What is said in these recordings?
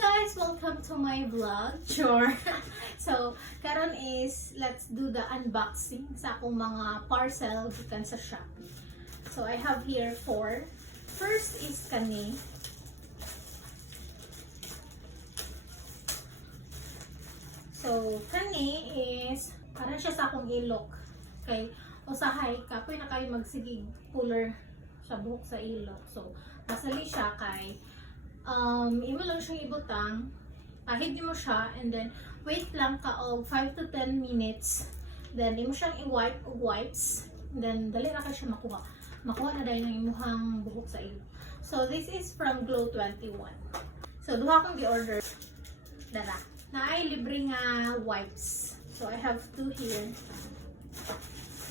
guys! Welcome to my vlog. Sure. So, karon is let's do the unboxing sa akong mga parcel gikan sa Shopee. So, I have here 4. First is kani. So, kani is para siya sa akong ilok. Kay usahay kapoy na kayo magsigig puller sa buhok sa ilok. So, masali siya kay imo lang siyang ibutang, pahid mo siya, and then wait lang ka og 5 to 10 minutes, then imo siyang i-wipe og wipes, and then dali ra ka siya makuha na dahil ng imuhang buhok sa ilok. So this is from Glow 21. So duha akong gi-order dara na ay libre nga wipes. So I have 2 here.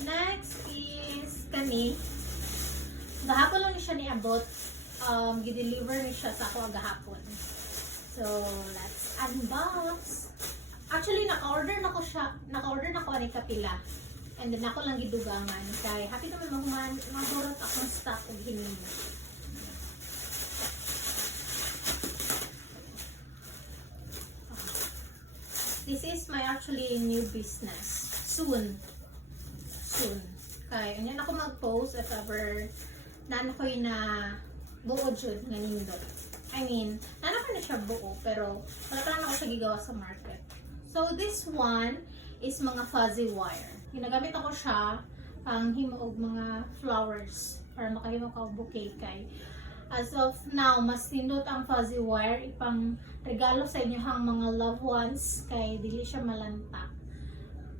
Next is kani, gahapon lang ni siya niabot. Gi-deliver ni siya sa ako agahapon. So, let's unbox. Actually, naka-order na ko ani kapila. And then ako lang gidugangan kay happy naman mahurot akong stock og hinimo. This is my actually new business. Soon. Kay ganyan ako mag-post if ever na buo jud nga nindot. I mean, na siya buo pero wala pa lang ako siya gigawa sa market. So this one is mga fuzzy wire. Ginagamit ako siya pang himo og mga flowers para makahimo ka og bouquet kay as of now mas nindot ang fuzzy wire ipang regalo sa inyong mga loved ones kay dili siya malanta.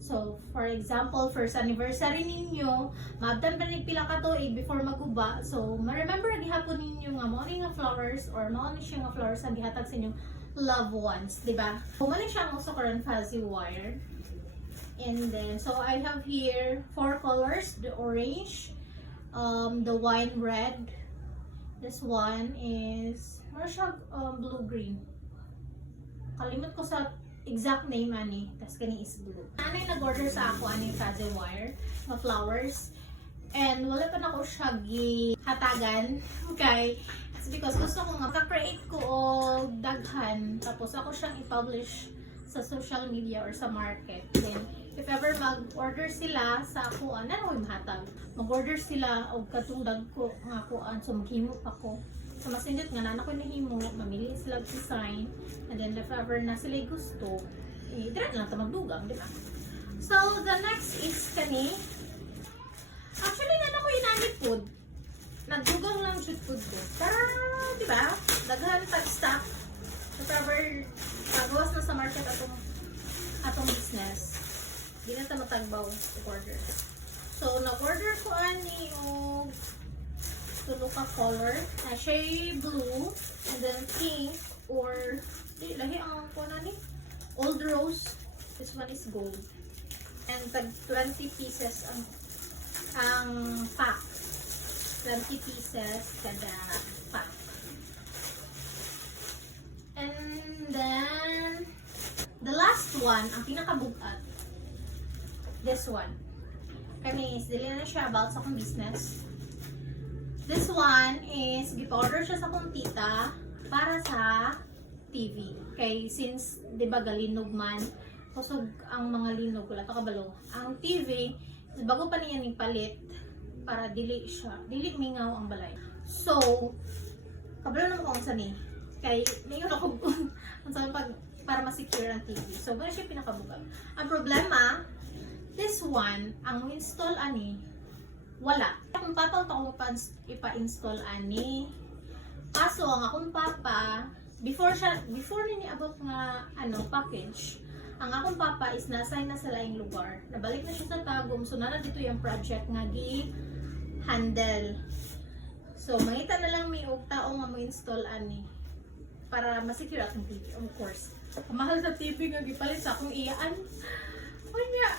So, for example, first anniversary ninyo, maabdan pa rin pila ka tuig before maguba. So, ma-remember gihapon ninyo nga mao ni nga flowers or mao ni siya nga flowers ang gihatag sa inyong loved ones, di ba? Humani siya ang uso karon fuzzy wire. And then, so I have here 4 colors, the orange, the wine red. This one is blue-green. Kalimot ko sa exact name ani, tas kani is blue. Anay nag-order sa ako ani fuzzy wire, na flowers. And wala pa na ko siya gihatagan kay it's because gusto ko nga maka-create ko og daghan tapos ako siyang i-publish sa social media or sa market. Then if ever mag-order sila sa ako, ano ko mahatag? Mag-order sila og katulad ko nga kuan so maghimo pa ko. So, masindot nga na ako nahimo, mamili sila og design, and then if ever na sila gusto, dire lang ito magdugang, di ba? So, the next is kani. Actually, na ako inanip food. Nagdugang lang shoot food ko. Para, di ba? Daghan tag-stock. If ever, pagawas na sa market atong business, di na ito matagbaw order. So, nag-order ko ani og tulo ka color na siya blue and then pink or lahi ang kuna ni old rose. This one is gold and tag 20 pieces ang pack. 20 pieces kada pack. And then the last one, ang pinakabugat, this one kani is dili na siya about sa akong business. This one is gipa-order siya sa akong tita para sa TV. Kay since di ba galinog man, kusog ang mga linog wala to kabalo. Ang TV bago pa niya ning palit para dili mingaw ang balay. So kabalo na mo kung saan ni. Kay niyon ako unsa para ma-secure ang TV. So ba siya pinakabugal. Ang problema, this one ang install ani wala. Akong papa pa ko ipa-install ani. Kaso ang akong papa before ni abot nga package, ang akong papa is na-assign na sa laing lugar. Nabalik na siya sa Tagum. So nana dito yung project nga gi-handle. So mangita na lang mi og tao nga mo install ani para ma-secure atong TV, of course. Kamahal sa TV nga gipalit sa akong iyaan. Unya,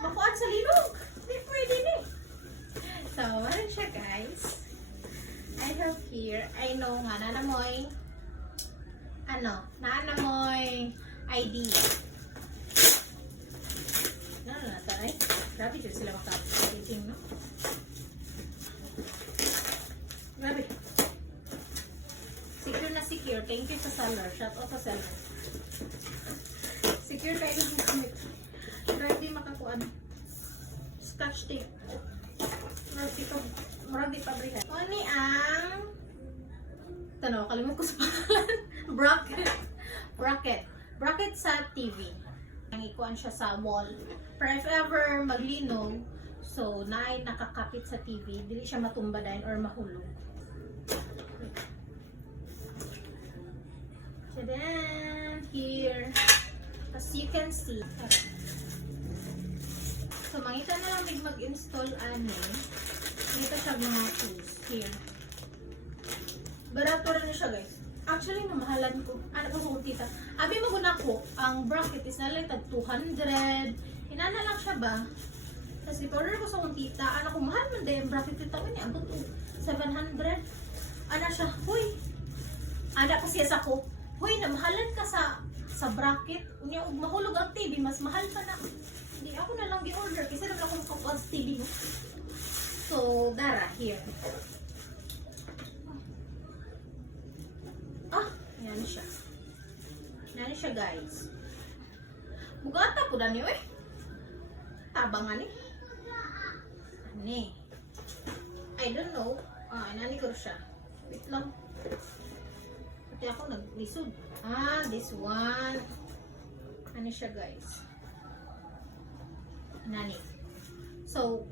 makuan sa linog. Di pwede ni. So, ano siya guys? I have here, I know nga, naanamoy ID. Taray. Grabe siya sila maka-editing, no? Grabe. Secure na secure. secure. Thank you sa seller. Shout out sa seller. Secure kayo lang gamit. Grabe makakuan. Scotch tape. Murag di pabrihan. Ano ang tanaw, kalimut ko sa pangalan. Bracket sa TV. Ang ikuan siya sa wall. Pero if ever maglinog, so naay nakakapit sa TV, dili siya matumba dahil or mahulog. So then, here, as you can see, so mangita na lang big mag-install ani. Dito siya mga tools. Here. Barato rin siya guys. Actually, namahalan ko. Ano ko sa tita. Abi maguna ko, ang bracket is na lang tag 200. Hinana lang siya ba? Tapos order ko sa kong tita. Ano ko, mahal man dahil bracket ito. Ano abot ko? 700. Ano siya? Huy! Ada kasi sa ko. Huy, namahalan ka sa bracket. Unya, mahulog ang TV. Mas mahal pa na. Hindi ako na lang gi-order. Kasi naman akong kapuan sa TV mo. So, dara, here. Yan siya. Yan siya guys. Bugata po dani eh. Tabangan eh. Ani. I don't know. Inani ko siya. Wait lang. Pati ako naglisod. This one. Ano siya guys. Inani. So,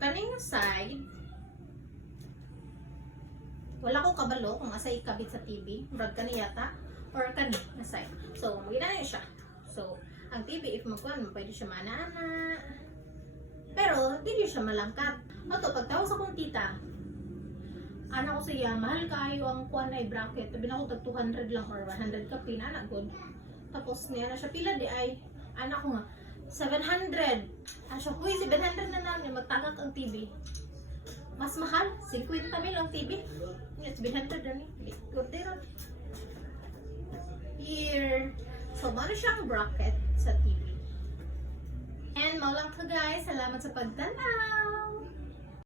kaning side, wala ko kabalo kung asa ikabit sa TV, murag kani yata or kani na side. So, magina siya. So, ang TV if magkuan, pwede siya mana-ana. Pero di siya malangkat. Ato pagtawag sa kong tita, ana ko siya, mahal kaayo ang kuan ay bracket. Tabi na ko tag 200 lang or 100 ka pin ana good. Tapos niya na siya pila di ay ana ko nga 700. Siya, huy, 700 na namin magtagak ang TV. Mas mahal, 50 mil ang TV. It's 700 na ni. Kurtero. Here. So, ano siyang bracket sa TV. And maulang ka guys. Salamat sa pagtanaw.